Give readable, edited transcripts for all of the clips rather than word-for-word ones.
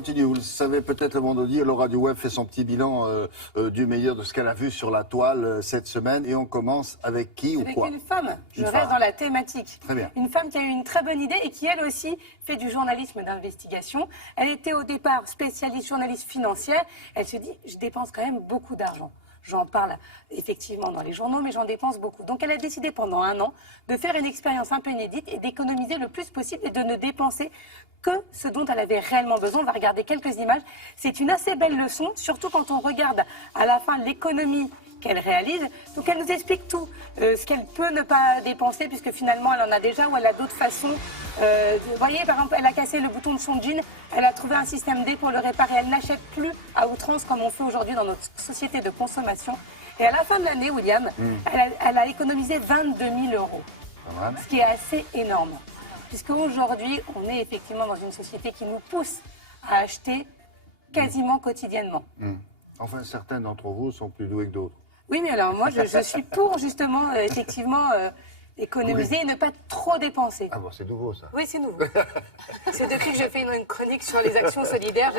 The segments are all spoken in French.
continue. Vous le savez peut-être, vendredi, Laura du Web fait son petit bilan du meilleur de ce qu'elle a vu sur la toile cette semaine. Et on commence avec qui ou quoi? Avec une femme. Je reste dans la thématique. Très bien. Une femme qui a eu une très bonne idée et qui, elle aussi, fait du journalisme d'investigation. Elle était au départ spécialiste journaliste financière. Elle se dit, je dépense quand même beaucoup d'argent. J'en parle effectivement dans les journaux, mais j'en dépense beaucoup. Donc elle a décidé pendant 1 an de faire une expérience un peu inédite et d'économiser le plus possible et de ne dépenser que ce dont elle avait réellement besoin. On va regarder quelques images. C'est une assez belle leçon, surtout quand on regarde à la fin l'économie qu'elle réalise. Donc elle nous explique tout, ce qu'elle peut ne pas dépenser puisque finalement elle en a déjà ou elle a d'autres façons. Vous voyez, par exemple, elle a cassé le bouton de son jean, elle a trouvé un système D pour le réparer. Elle n'achète plus à outrance comme on fait aujourd'hui dans notre société de consommation. Et à la fin de l'année, William, elle a économisé 22 000 euros, ce qui est assez énorme. Puisqu'aujourd'hui, on est effectivement dans une société qui nous pousse à acheter quasiment quotidiennement. Enfin, certains d'entre vous sont plus doués que d'autres. Oui, mais alors moi, je suis pour justement, effectivement, économiser et ne pas trop dépenser. Ah bon, c'est nouveau ça. Oui, c'est nouveau. C'est depuis que je fais une chronique sur les actions solidaires,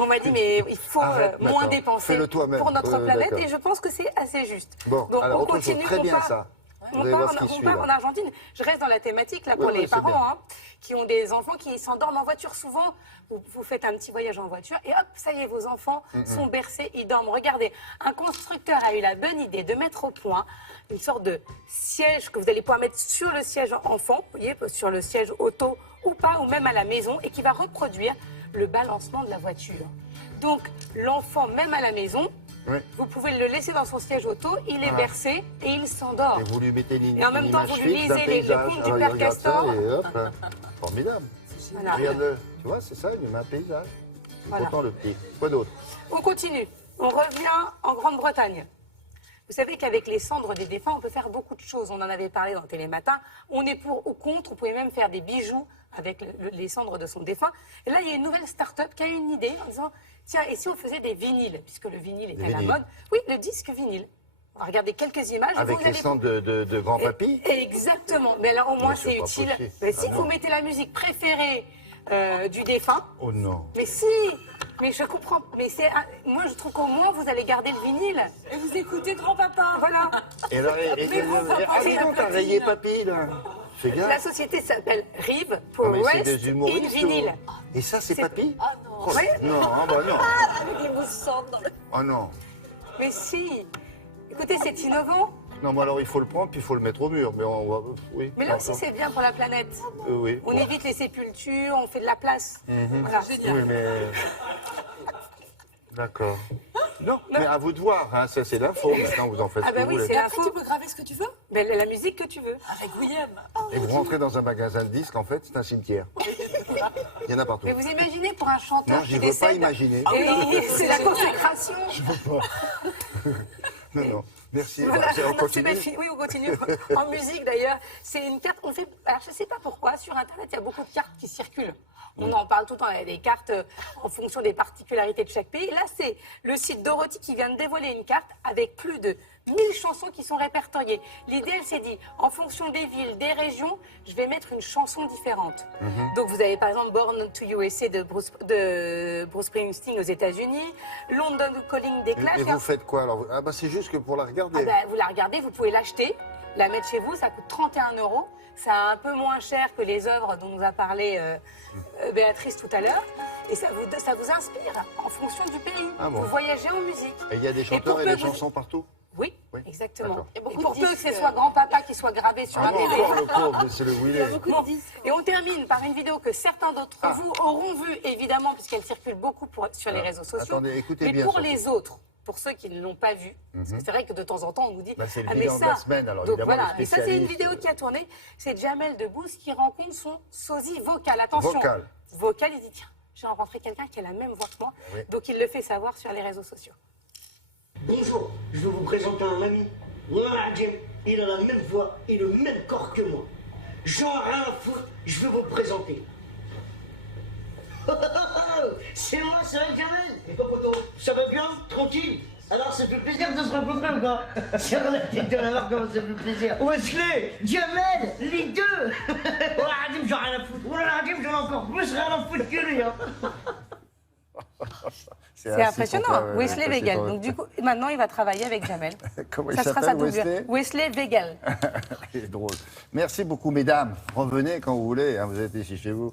on m'a dit, mais il faut moins dépenser pour notre planète et je pense que c'est assez juste. Bon, donc alors, on continue, très bien ça. On part en Argentine. Je reste dans la thématique là pour les parents qui ont des enfants qui s'endorment en voiture. Souvent, vous faites un petit voyage en voiture et hop, ça y est, vos enfants sont bercés, ils dorment. Regardez, un constructeur a eu la bonne idée de mettre au point une sorte de siège que vous allez pouvoir mettre sur le siège enfant, vous voyez, sur le siège auto ou pas, ou même à la maison, et qui va reproduire le balancement de la voiture. Donc, l'enfant, même à la maison, vous pouvez le laisser dans son siège auto, il est bercé et il s'endort. Et vous lui mettez une et en même temps, vous lui lisez les contes du Père Castor. Et hop, formidable. Voilà. Regarde-le. Tu vois, c'est ça, il lui met un paysage. Voilà. Pourtant, le petit. Quoi d'autre? On continue. On revient en Grande-Bretagne. Vous savez qu'avec les cendres des défunts, on peut faire beaucoup de choses. On en avait parlé dans Télématin. On est pour ou contre. On pouvait même faire des bijoux avec les cendres de son défunt. Et là, il y a une nouvelle start-up qui a une idée en disant, tiens, et si on faisait des vinyles, puisque le vinyle est à la mode? Oui, le disque vinyle. On va regarder quelques images. Avec les cendres de grand-papy? Exactement. Mais alors au moins, c'est utile. Mais si vous mettez la musique préférée du défunt... Oh non. Mais si. Mais je comprends. Mais moi, je trouve qu'au moins, vous allez garder le vinyle. Et vous écoutez grand-papa. Voilà. Et là, t'as rayé papy, là. Fais gaffe. La société s'appelle Rive pour Rest in Vinyl. Et ça, c'est papy? Ah non. Oh, non, bah non. Avec les mousses cendres dans le... Oh non. Mais si. Écoutez, c'est innovant. Non, mais alors il faut le prendre, puis il faut le mettre au mur. Mais on va... Oui. Mais là aussi, c'est bien pour la planète. Oui. On évite les sépultures, on fait de la place. Voilà. Oui, mais... D'accord. Non, mais à vous de voir, hein. Ça c'est l'info, maintenant vous en faites ce que vous voulez. C'est Et l'info. après, tu peux graver ce que tu veux. Mais la musique que tu veux. Avec William. Et vous rentrez dans un magasin de disques, en fait, c'est un cimetière. Il y en a partout. Mais vous imaginez pour un chanteur Non, qui j'y veux pas décède imaginer. et c'est la consécration. Je veux pas. Non. Merci. Voilà. On Non, continue. oui, on continue. En musique d'ailleurs, c'est une carte. Alors je ne sais pas pourquoi, sur Internet, il y a beaucoup de cartes qui circulent. On en parle tout le temps, il y a des cartes en fonction des particularités de chaque pays. Là, c'est le site Dorothy qui vient de dévoiler une carte avec plus de 1000 chansons qui sont répertoriées. L'idée, elle s'est dit, en fonction des villes, des régions, je vais mettre une chanson différente. Donc vous avez par exemple Born to USA de Bruce Springsteen aux États-Unis, London Calling des Clash. Et vous faites quoi alors? Ah bah c'est juste que pour la regarder. Vous la regardez, vous pouvez l'acheter, la mettre chez vous, ça coûte 31 €. C'est un peu moins cher que les œuvres dont nous a parlé Béatrice tout à l'heure. Et ça vous inspire en fonction du pays. Ah bon. Vous voyagez en musique. Et il y a des chanteurs et des chansons partout? Oui, exactement. Il y a beaucoup Et pour de peu que disques. ce soit grand-papa qui soit gravé sur un DVD. Le pauvre, c'est le Il y Willet. a beaucoup de disques. Et on termine par une vidéo que certains d'entre vous auront vue, évidemment, puisqu'elle circule beaucoup sur les réseaux sociaux. Attendez, écoutez mais bien. pour surtout. les autres, pour ceux qui ne l'ont pas vue, parce que c'est vrai que de temps en temps, on nous dit Bah, c'est le mais bilan de ça... la semaine, alors Donc évidemment, voilà, les mais ça c'est une spécialistes. vidéo qui a tourné. C'est Jamel Debbouze qui rencontre son sosie vocal. Attention, Vocal. il dit tiens, j'ai rencontré quelqu'un qui a la même voix que moi. Oui. Donc il le fait savoir sur les réseaux sociaux. Bonjour, je vais vous présenter un ami. Wallah, Jim, il a la même voix et le même corps que moi. J'en ai rien à foutre, je vais vous le présenter. C'est moi, c'est vrai, Jamel. Et quoi, poto? Ça va bien? Tranquille? Alors, ça fait plaisir de se rencontrer ou quoi? Tiens, on a tête de la voir comment ça fait plaisir. Wesley, Jamel, les deux. Wallah, Jim, j'en ai rien à foutre. Wallah, Jim, j'en ai encore plus rien à foutre que lui. Hein. C'est assis impressionnant. contre la- Wesley c'est Weigel. ton- Donc du coup, maintenant, il va travailler avec Jamel. Comment il Ça sera sa s'appelle, double. Wesley Wesley Weigel. C'est drôle. Merci beaucoup, mesdames. Revenez quand vous voulez, hein, vous êtes ici chez vous.